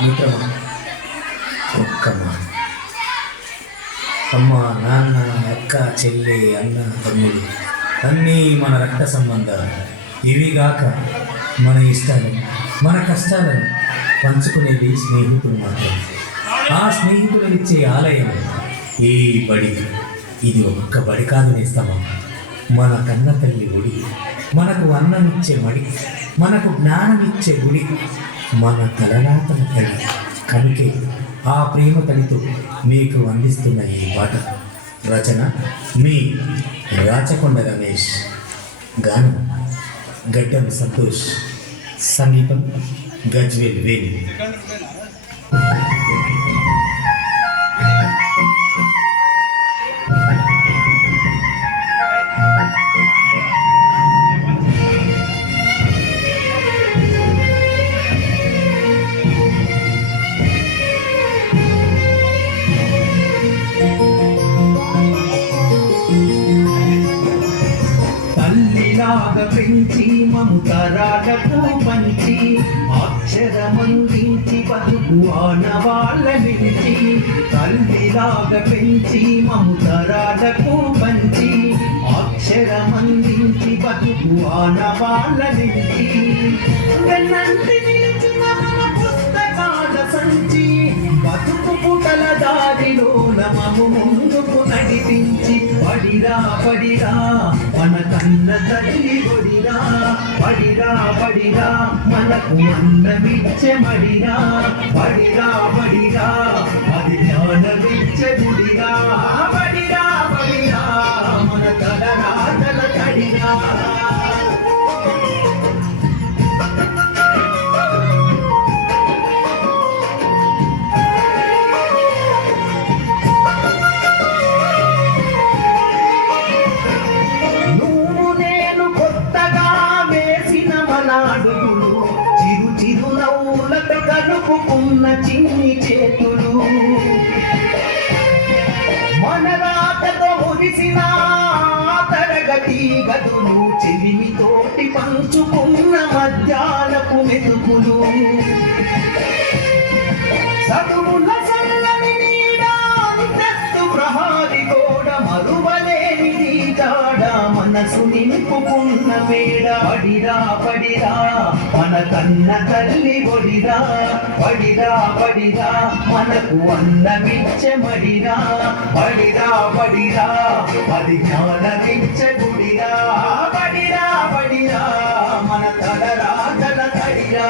మిత్రమా, ఒక్క మాట. అమ్మ, నాన్న, అక్క, చెల్లె, అన్న, తమ్ముడు అన్నీ మన రక్త సంబంధాలు. ఇవిగాక మన ఇష్టాలు, మన కష్టాలను పంచుకునేది స్నేహితులు మాత్రమే. ఆ స్నేహితులు ఇచ్చే ఆలయం ఈ బడి. ఇది ఒక్క బడి కాదు నేస్తామా, మన కన్న తల్లి ఒడి, మనకు అన్నమిచ్చే మడి, మనకు జ్ఞానమిచ్చే గుడి, మన తలరాతన తల్లి కనుకే ఆ ప్రేమ తల్లితో మీకు అందిస్తున్న ఈ పాట. రచన మీ రాచకొండ రమేష్, గానం గడ్డం సంతోష్, సంగీతం గజ్వేల్ వేణి. పెంచి మమతరాలకు పంచి అక్షరమందించి బతుకు ఆనవాళ్ళ నిలిచి, తల్లిలాగా పెంచి మమతరాలకు పంచి అక్షరమందించి బతుకు ఆనవాళ్ళ నిలిచి, వెన్నంటి నిలిచిన మన పుస్తకాల సంచి బతుకు పుటల దారిలో నమము ముందుకు నడిపించి, పడిరా పడిరా మన కన్న తల్లి ఒడిరా, పడిరా పడిరా మనకు అన్నమిచ్చే మడిరా, పడిరా పడిరా అది జ్ఞానమిచ్చే గుడిరా, పడిరా పడిరా మన తలరాతల తడిరా. చిరు చిరు నవ్వులతో కలుపుకున్న చిన్ని చేతులు, మన రాతతో మురిసిన తరగతి గదులు, చెలిమితోటి పంచుకున్న మధ్యాహ్నపు మెతుకులు, చదువుల చల్లని నీడా అంతస్తు ప్రహారి తోడ మరువలేనిది జాడ, మనసు నింపుకున్న మేడ, పడిరా పడిరా మన కన్న తల్లి ఒడిరా, పడిరా పడిరా మనకు అన్నమిచ్చే మడిరా, పడిరా పడిరా అది జ్ఞానమిచ్చే గుడిరా, పడిరా పడిరా మన తలరాతల తడిరా.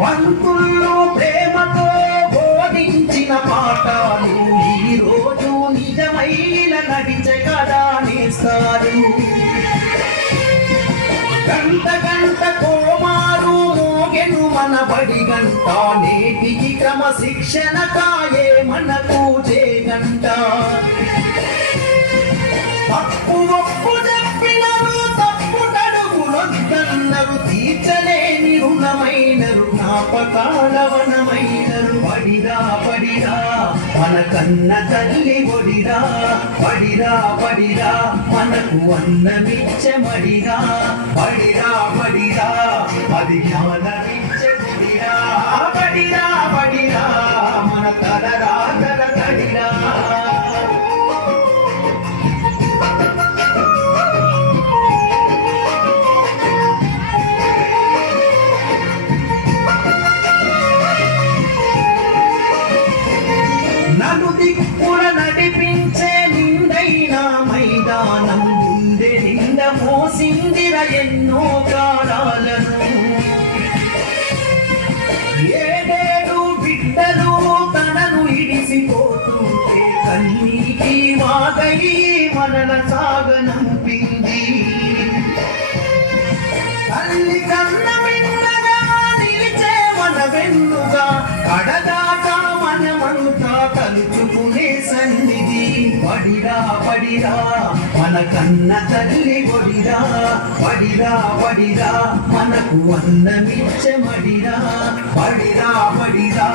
పంతుల్లో ప్రేమతో బోధించిన పాఠాలు ఈ రోజు నిజమైన నడిచే కదా నేస్తారు, గంట గంట కోమారు మోగెను మన బడి గంట, నేటికి క్రమశిక్షణ కాయే మనకు గంట, తప్పు ఒప్పు చెప్పినరు తప్పు తడుగులొద్దన్నరు, తీర్చలేని రుణమైనరు జ్ఞాపకాల వనమైనరు, పడిరా పడిరా మన కన్న తల్లి ఒడిరా, పడిరా పడిరా మనకు అన్నమిచ్చే మడిరా, పడిరా పడిరా అది జ్ఞానమిచ్చే గుడిరా, పడిరా పడిరా మన తలరాతల తడిరా. నలుదిక్కుల నడిపించే నిండైన మైదానం, గుండె నిండ మోసిందిర ఎన్నో కాలాలను, ఏడేడు బిడ్డలు తనను ఇడిసిపోతుంటే కన్నీటి వాగై మనల సాగనంపింది, తల్లి కన్న విన్నగా నిలిచే మన వెన్నుగా కడదాకా మనమంతా తలుచుకునే సన్నిధి, పడి పడిరా పడిరా మన కన్న తల్లి ఒడిరా పడిరా పడిరా మనకు అన్నమిచ్చ మడిరా పడిరా పడిరా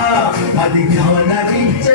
అది జ్ఞానమిచ్చ